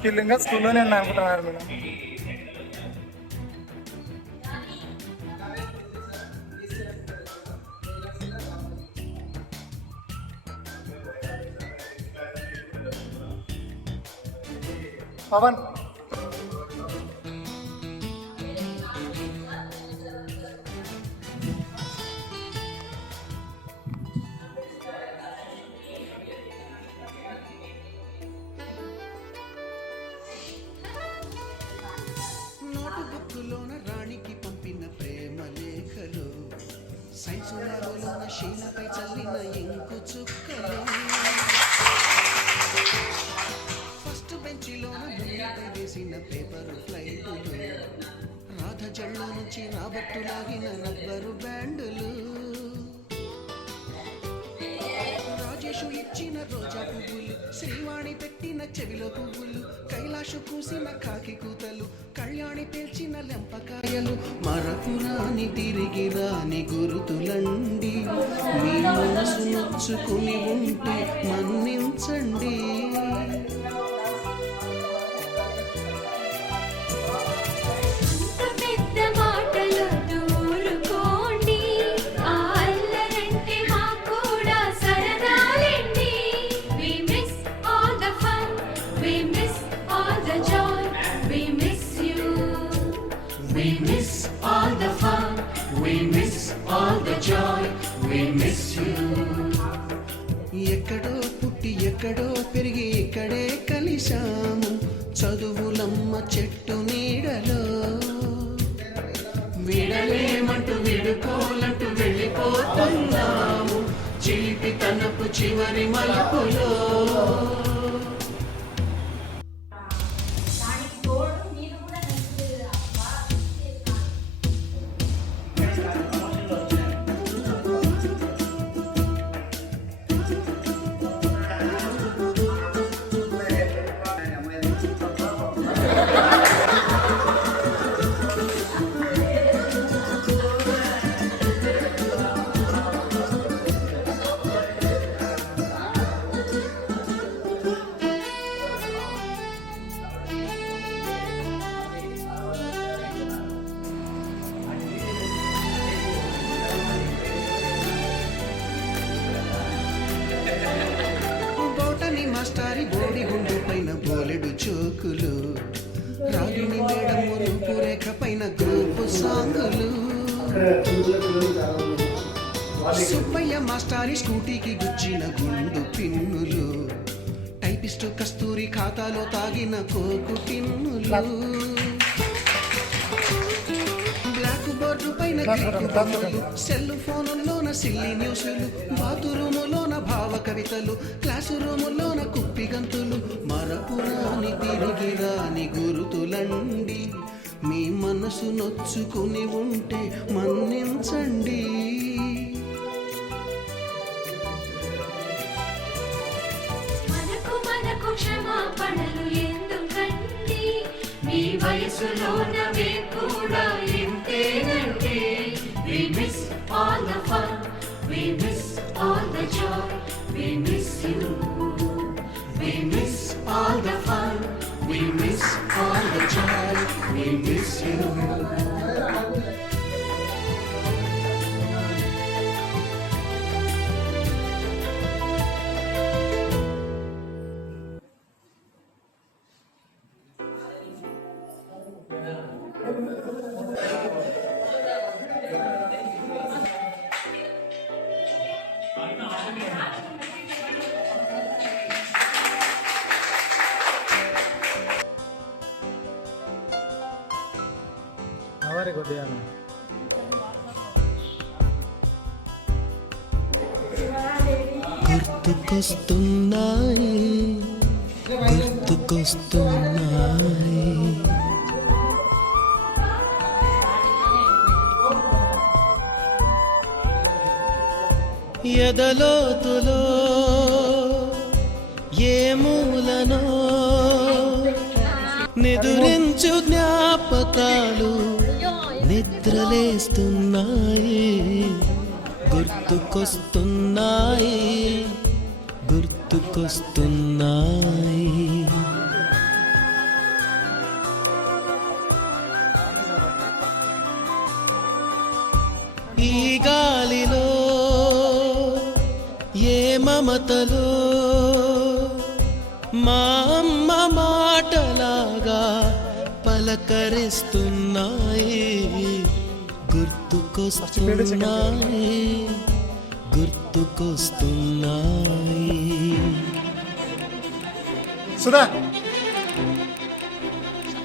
Skill ఇంకా స్కూల్లోనే ఉన్నా అనుకుంటున్నారు మేడం. పవన్ నోటుబుక్కులోన రాణికి పంపిన ప్రేమ లేఖలు, సైన్స్ ల్యాబులోన శీలపై చల్లిన ఇంకు చుక్కలు, ఫస్ట్ బెంచిలోన మునిపై వేసిన పేపరు ఫ్లైటులు, రాధ జల్లో నుంచి రాబట్టు లాగిన రబ్బరు బ్యాండులు, రాజేషు ఇచ్చిన రోజా పువ్వులు, శ్రీవాణి పెట్టిన చెవిలో పువ్వులు, కైలాషు కూసిన కాకి కూతలు, కళ్యాణి పేల్చిన లెంపకాయలు, మరపురాని తిరిగి రాని గురుతులండి. మీ మనసు నొచ్చుకుని ఉంటే మన్నించండి. ఎక్కడో పుట్టి ఎక్కడో పెరిగి ఇక్కడే కలిశాము, చదువులమ్మ చెట్టు నీడలో. విడలేమంటూ విడుకోలంటూ వెళ్ళిపోతున్నాము, చిలిపి తనపు చివరి మలుపులో. మాస్టారి బోడి గుండు పైన బోలెడు చోకులు, రాగిణి మేడం రూపురేఖ పైన గ్రూపు సాంగులు, సుబ్బయ్య మాస్టారి స్కూటీకి గుచ్చిన గుండు పిన్నులు, టైపిస్టు కస్తూరి ఖాతాలో తాగిన కోకు టిన్నులు, బ్లాక్ బోర్డు పైన సెల్ ఫోనుల్లోన సిల్లి న్యూసులు, బాతురూములోన భావ కవితలు, క్లాసు రూములోన కుప్పి గంతులు, మరపురాని తిరిగి రాని గురుతులండి. మీ మనసు నొచ్చుకుని ఉంటే మన్నించండి. క్షమాపణలు ఎందుకండి, మీ వయసులోనవే కూడా ఇంతేనండి. We miss all the fun, we miss all the joy, we miss you. We miss all the fun, we miss all the joy, we miss you. అవరే కొద్దిగా గుర్తుకొస్తున్నాయి, గుర్తుకొస్తున్నాయి, ఎదలోతులో ఏ మూలనో నిదురించు జ్ఞాపకాలు నిద్రలేస్తున్నాయి, గుర్తుకొస్తున్నాయి, గుర్తుకొస్తున్నాయి. మమతలో మా అమ్మ మాటలాగా పలకరిస్తున్నాయి, గుర్తుకొస్తున్నాయి, గుర్తుకొస్తున్నాయి. సుధా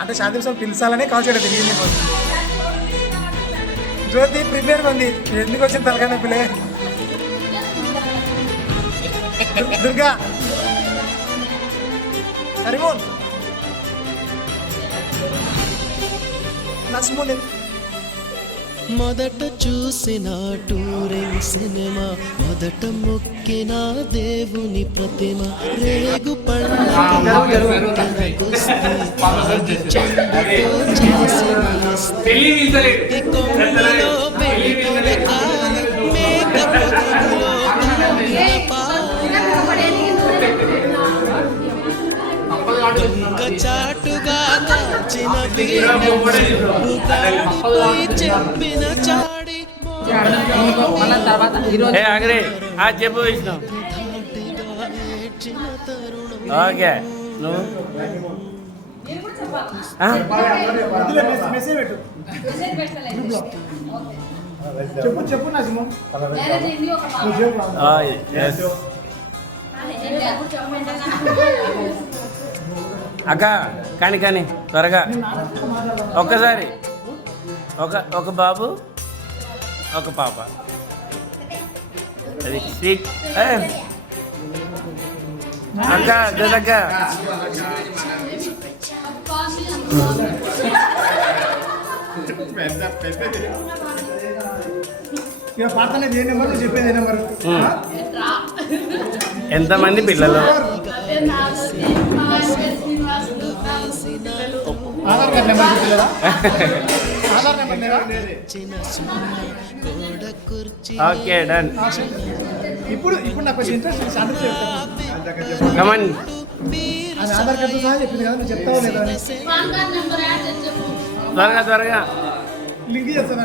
అంటే శాంతి సార్ పిలిచాలనే కాల్ చేయడం తిరిగింది. జ్యోతి ప్రిపేర్ ఉంది, ఎందుకు వచ్చిన తలకాయ పిల్లే. దుర్గా హరిమోన్ లక్ష్మణ్. మొదట చూసిన టూరింగ్ సినిమా, మొదట మొక్కిన దేవుని ప్రతిమ, రేగు పండుగలో పెళ్లి కొరకాల మేకపు దిగులో దొంగ చాటుగా దాచిన చెప్పిన చాడి చెప్పు విష్ణు. ఓకే నువ్వు మెసేజ్ పెట్టు, చెప్పు చెప్పు నా సినిమా. అక్క కానీ కానీ త్వరగా ఒక్కసారి ఒక బాబు ఒక పాప. అది స్వీట్ అక్క గదక్క. ఇక పాటనే ఏ నెంబర్ చెప్పేది, ఏ నెంబర్, ఎంతమంది పిల్లలు, ఆధార్ కార్డ్ నెంబర్ చెప్పలేదా, ఆధార్ నెంబర్ లేదా. Okay done. ఇప్పుడు నాకు కొంచెం ఇంట్రెస్ట్ శాంతి చెప్తాను. కమన్ అది ఆధార్ కార్డు సహా చెప్పింది కదా, నువ్వు చెప్తావో లేదా అని. త్వరగా త్వరగా లింక్ చేస్తాను.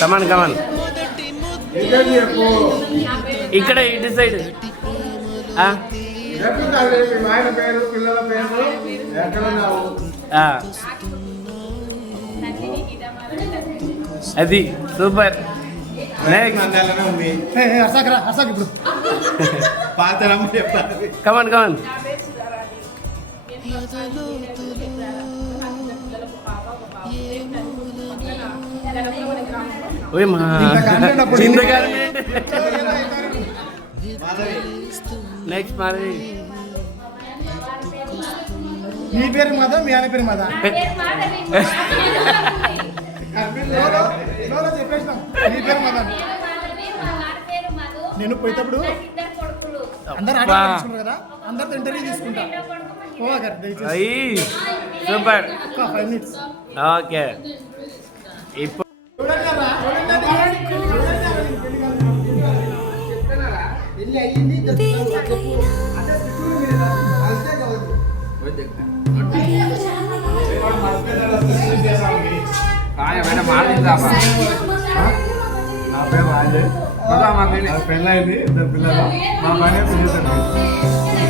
కమన్ కమన్ ఇక్కడ ఇటు సైడ్. అది సూపర్. నెక్స్ట్ ఇప్పుడు కమన్ కమన్. నెక్స్ట్ మరి మీ పేరు మాదా, మీ ఆయన పేరు మాదా చెప్పేసినాం. మీ పేరు మాదా. నేను పోయేటప్పుడు అందరు ఆట కదా, అందరితో ఇంటర్వ్యూ తీసుకుంటా. సూపర్. 5 minutes. ఓకే ఇప్పుడు పెళ్ళైంది, 2 పిల్లలు. మా పైన పిల్లలు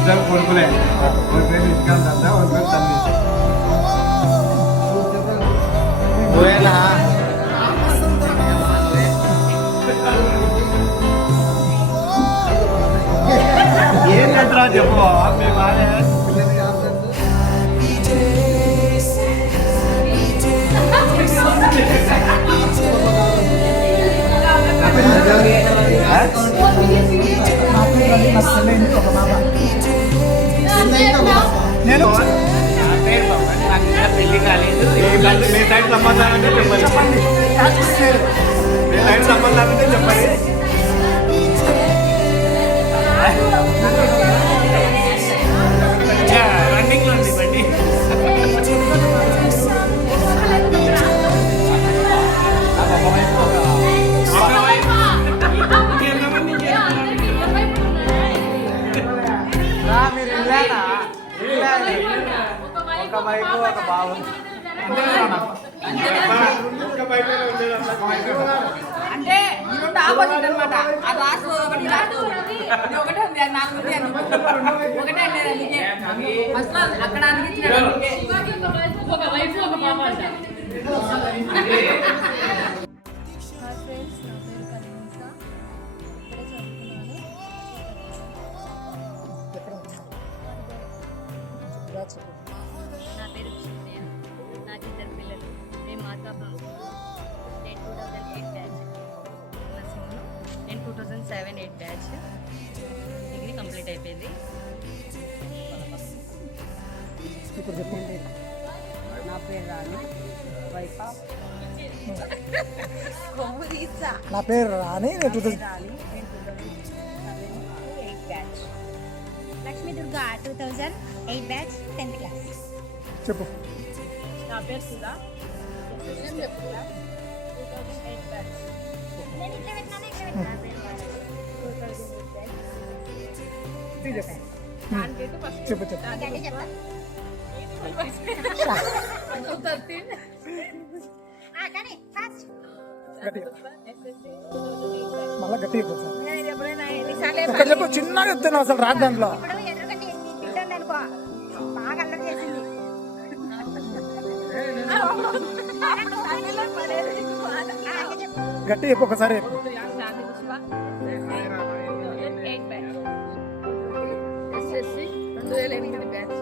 2 కొడుకులే. ఒక పేరు ఇసుకాలి దండ, ఒక పేరు తల్లి. ఏం చేస్తారా చెప్పు. మీ భార్య నేను పెళ్లి కాలేదు. మీ సైడ్ సంబంధాలంటే చెప్పండి. మీ సైడ్ సంబంధాలంటే చెప్పండి. రన్నింగ్ లో ఉంది బండి. ఒక వైపు ఒక బాబు. ఇంకా బయటనే ఉండేది అట్లా అంటే ఈ రెండు ఆపోజిట్ అనమాట. ఆ లాస్ట్ ఒకటి లాస్ట్ ఇది ఒకటే ఉంది. అది నాకు ఉంది అందుకు. ఒకటే లేదు అందుకే ఫస్ట్ అక్కడ అనిపించినాడు అందుకే. ఒక వైపు ఒక పాప అంట. హాయ్ ఫ్రెండ్స్, నా పేరు కనిమిసా. ఇప్పుడే చదువుకున్నాను. నా పేరు విష్ణుప్రియ. నాకు ఇద్దరు పిల్లలు. మేము మార్కాపురం. నేను 2008 బ్యాచ్. నర్సింగ్లో నేను 2007-8 బ్యాచ్. డిగ్రీ కంప్లీట్ అయిపోయింది. నా పేరు రాణి వైఫ్ ఆఫ్ నా పేరు రాణి. రాణి. నేను 2007-8 batch. Lakshmi Durga 2008 batch 10th class. చెప్పు. నా పేరు సుధా. 2008 బ్యాచ్. నేను ఇట్లా పెట్టినాను, ఇట్లా పెట్టినా. 2008 బ్యాచ్. దానికైతే ఫస్ట్ చెప్పు చెప్పు. గట్టి చెప్తా. 2013 కానీ ఫస్ట్ గట్టిగా SSC 2008 బ్యాచ్. మళ్ళీ గట్టిగా చెప్పు సార్. నేను ఎప్పుడైనా ఎన్నిసార్లు ఒక్కటి చెప్పు, చిన్నగా చెప్తాను అసలు రాదు దాంట్లో. ఇప్పుడు ఎదురుగంటే తిట్టాను అనుకో, బాగా అల్లరి చేసింది. గట్టి చెప్పు ఒకసారి చెప్పు. శాంతి పుష్ప 2008 బ్యాచ్. SSC 2008 batch.